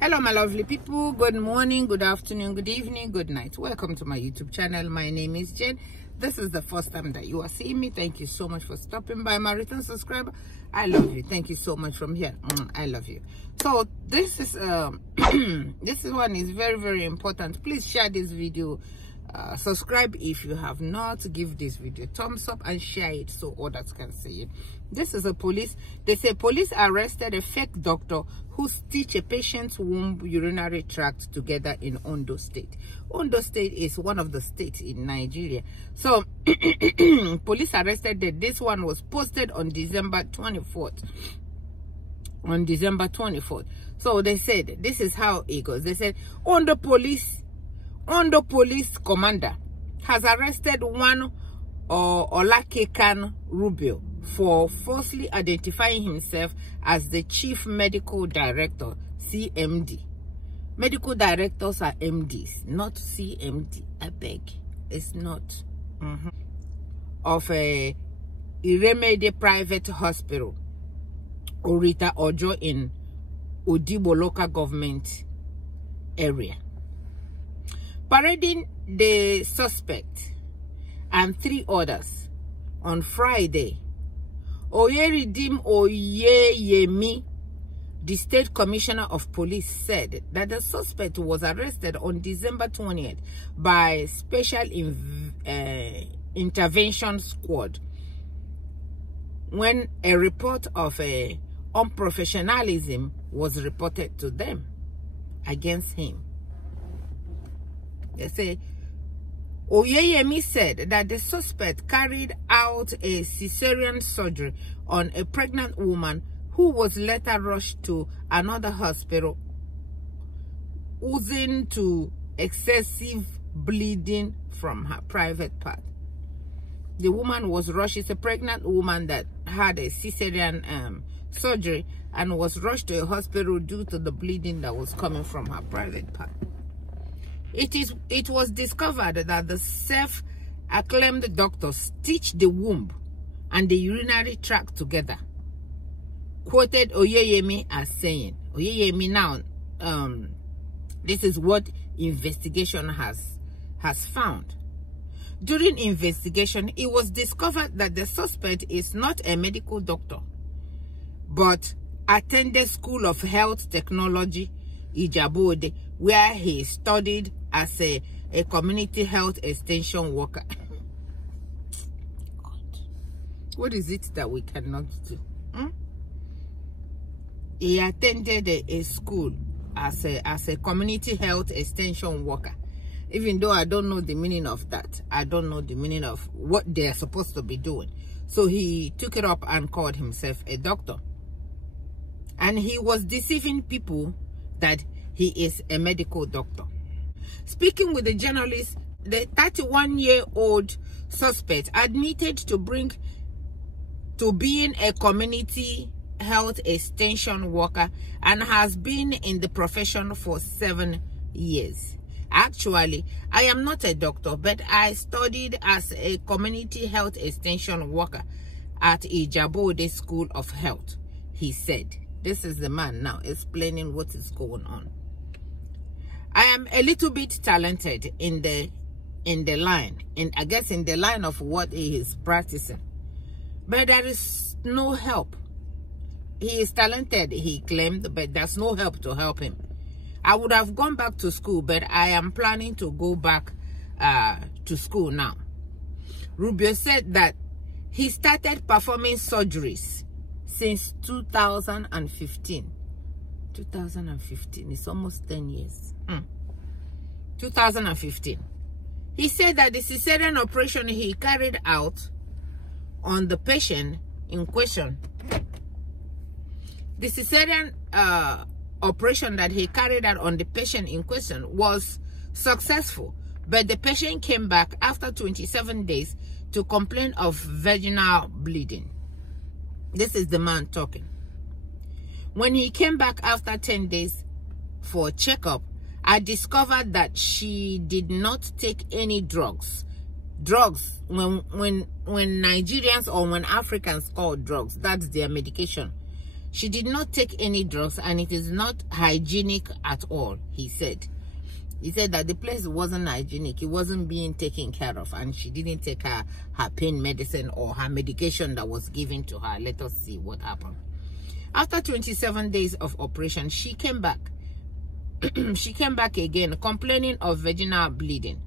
Hello my lovely people, good morning, good afternoon, good evening, good night. Welcome to my YouTube channel. My name is Jane. This is the first time that you are seeing me. Thank you so much for stopping by. My return subscriber, I love you. Thank you so much from here. I love you. So this is this one is very important. Please share this video, subscribe if you have not, give this video a thumbs up and share it so others can see it. This is a police. They say police arrested a fake doctor who stitched a patient's womb urinary tract together in Ondo State. Ondo State is one of the states in Nigeria. So police arrested that. This one was posted on December 24th. On December 24th. So they said this is how it goes. They said Ondo police commander has arrested one Olakekan Rubio for falsely identifying himself as the chief medical director, CMD. Medical directors are MDs, not CMD. I beg, it's not. Of a Iremede private hospital, Orita Ojo in Odibo local government area. Parading the suspect and 3 others on Friday, Oyeridim Oyeyemi, the state commissioner of police, said that the suspect was arrested on December 20th by special intervention squad when a report of unprofessionalism was reported to them against him. They say Oyeyemi said that the suspect carried out a cesarean surgery on a pregnant woman who was later rushed to another hospital owing to excessive bleeding from her private part. The woman was rushed. It's a pregnant woman that had a cesarean surgery and was rushed to a hospital due to the bleeding that was coming from her private part. It was discovered that the self-acclaimed doctor stitched the womb and the urinary tract together. Quoted Oyeyemi as saying, Oyeyemi now, this is what investigation has found. During investigation, it was discovered that the suspect is not a medical doctor, but attended School of Health Technology, Ijabode, where he studied as a community health extension worker. God, what is it that we cannot do? He attended a school as a community health extension worker. Even though I don't know the meaning of that, I don't know the meaning of what they are supposed to be doing. So he took it up and called himself a doctor. And he was deceiving people that he is a medical doctor. Speaking with the journalist, the 31-year-old suspect admitted to being a community health extension worker and has been in the profession for 7 years. Actually, I am not a doctor, but I studied as a community health extension worker at Ijabode School of Health, he said. This is the man now explaining what is going on. I am a little bit talented in the line, I guess in the line of what he is practicing, but there is no help. He is talented, he claimed, but there's no help to help him. I would have gone back to school, but I am planning to go back to school now. Rubio said that he started performing surgeries since 2015. 2015, it's almost 10 years. 2015. He said that the cesarean operation he carried out on the patient in question, the cesarean operation that he carried out on the patient in question was successful, but the patient came back after 27 days to complain of vaginal bleeding. This is the man talking. When he came back after 10 days for a checkup, I discovered that she did not take any drugs. Drugs, when Nigerians or when Africans call drugs, that's their medication. She did not take any drugs, and it is not hygienic at all, he said. He said that the place wasn't hygienic. It wasn't being taken care of, and she didn't take her pain medicine or her medication that was given to her. Let us see what happened. After 27 days of operation, she came back. She came back again, complaining of vaginal bleeding.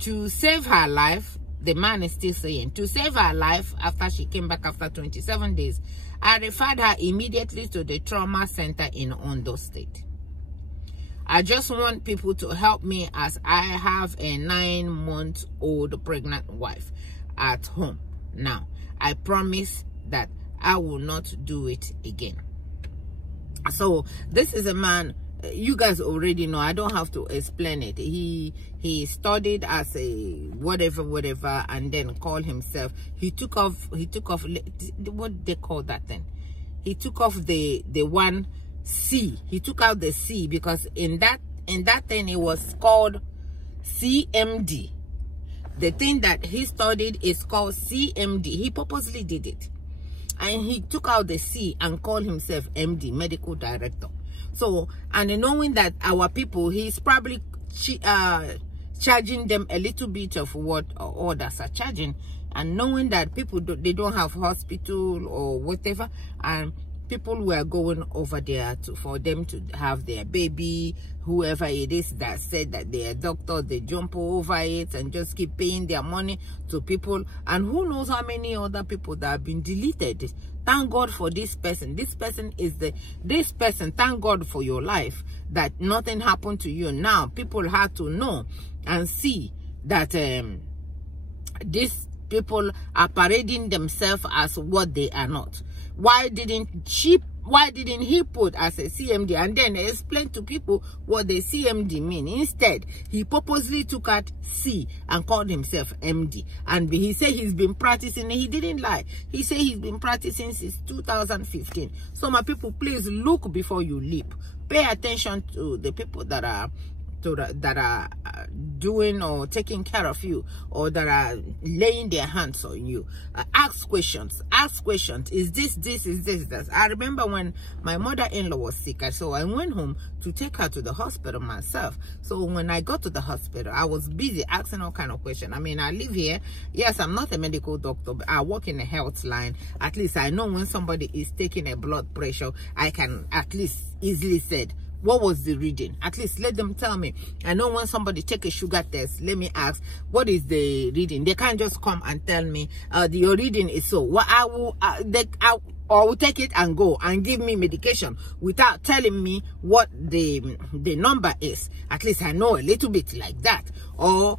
To save her life, the man is still saying, to save her life, after she came back after 27 days, I referred her immediately to the trauma center in Ondo State. I just want people to help me, as I have a 9-month-old pregnant wife at home now. I promise that I will not do it again. So this is a man, you guys already know, I don't have to explain it. He studied as a whatever, and then called himself, he took off, what they call that then? He took off the one C. He took out the C, because in that thing it was called CMD. The thing that he studied is called CMD. He purposely did it. And he took out the C and called himself MD, medical director. So, and knowing that our people, he's probably charging them a little bit of what others are charging, and knowing that people they don't have hospital or whatever, and people were going over there for them to have their baby. Whoever it is that said that they are doctors, they jump over it and just keep paying their money to people. And who knows how many other people that have been deleted. Thank God for this person. This person is this person. Thank God for your life, that nothing happened to you. Now people have to know and see that these people are parading themselves as what they are not. Why didn't he put as a CMD and then explain to people what the CMD mean? Instead, he purposely took out C and called himself MD. And he said he's been practicing. He didn't lie. He said he's been practicing since 2015. So my people, please look before you leap. Pay attention to the people that are doing or taking care of you, or that are laying their hands on you. Ask questions. Is this? I remember when my mother-in-law was sick, so I went home to take her to the hospital myself. So when I got to the hospital, I was busy asking all kind of questions. I mean, I live here. Yes, I'm not a medical doctor, but I work in a health line. At least I know when somebody is taking a blood pressure, I can at least easily say, what was the reading? At least let them tell me. I know when somebody take a sugar test, let me ask, what is the reading? They can't just come and tell me, your reading is so. Well, I will take it and go and give me medication without telling me what the number is. At least I know a little bit like that. Or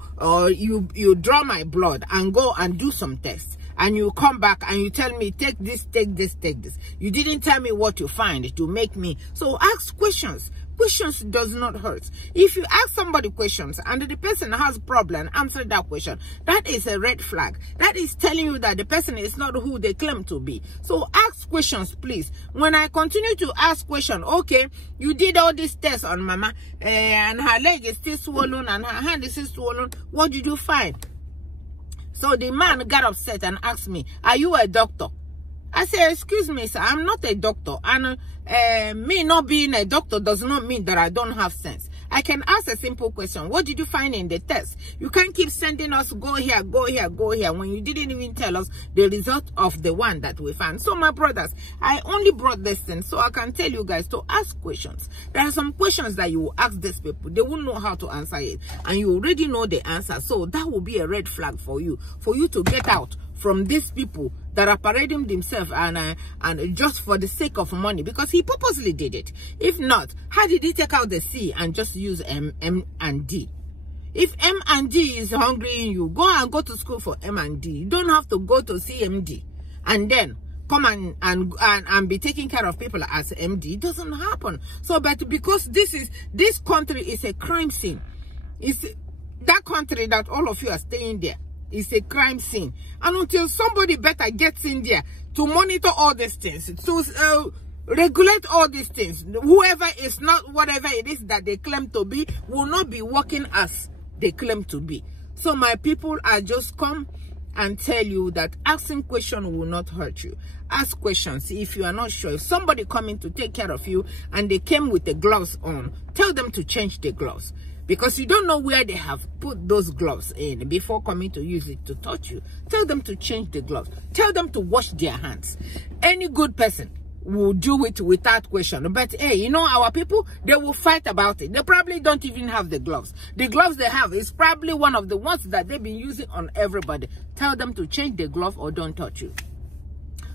you draw my blood and go and do some tests, and you come back and you tell me, take this, take this, take this. You didn't tell me what you find to make me. So ask questions. Questions does not hurt. If you ask somebody questions and the person has problem, answer that question. That is a red flag. That is telling you that the person is not who they claim to be. So ask questions, please. When I continue to ask questions, okay, you did all these tests on Mama, and her leg is still swollen and her hand is still swollen. What did you find? So the man got upset and asked me, are you a doctor? I said, excuse me, sir, I'm not a doctor. And me not being a doctor does not mean that I don't have sense. I can ask a simple question. What did you find in the test? You can't keep sending us, go here, go here, go here, when you didn't even tell us the result of the one that we found. So my brothers, I only brought this thing so I can tell you guys to ask questions. There are some questions that you will ask these people. They won't know how to answer it. And you already know the answer. So that will be a red flag for you to get out from these people that are parading themselves and just for the sake of money, because he purposely did it. If not, how did he take out the C and just use M and D? If M and D is hungry in you, go to school for M and D. You don't have to go to CMD and then come and be taking care of people as MD. It doesn't happen. So, but because this country is a crime scene, it's that country that all of you are staying there. It's a crime scene, and until somebody better gets in there to monitor all these things, to regulate all these things, whoever is not whatever it is that they claim to be will not be working as they claim to be. So my people, I just come and tell you that asking questions will not hurt you. Ask questions if you are not sure. If somebody coming to take care of you and they came with the gloves on, tell them to change the gloves. Because you don't know where they have put those gloves in before coming to use it to touch you. Tell them to change the gloves. Tell them to wash their hands. Any good person will do it without question. But hey, you know, our people, they will fight about it. They probably don't even have the gloves. The gloves they have is probably one of the ones that they've been using on everybody. Tell them to change the glove or don't touch you.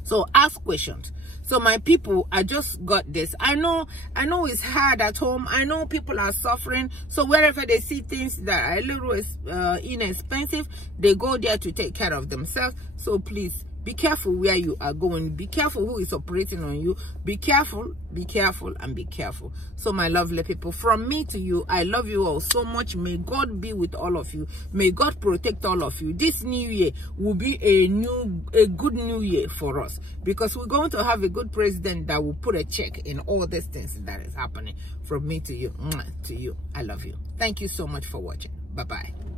So ask questions. So my people, I just got this. I know it's hard at home. I know people are suffering. So wherever they see things that are a little inexpensive, they go there to take care of themselves. So please, be careful where you are going. Be careful who is operating on you. Be careful, and be careful. So my lovely people, from me to you, I love you all so much. May God be with all of you. May God protect all of you. This new year will be a good new year for us, because we're going to have a good president that will put a check in all these things that is happening. From me to you, I love you. Thank you so much for watching. Bye-bye.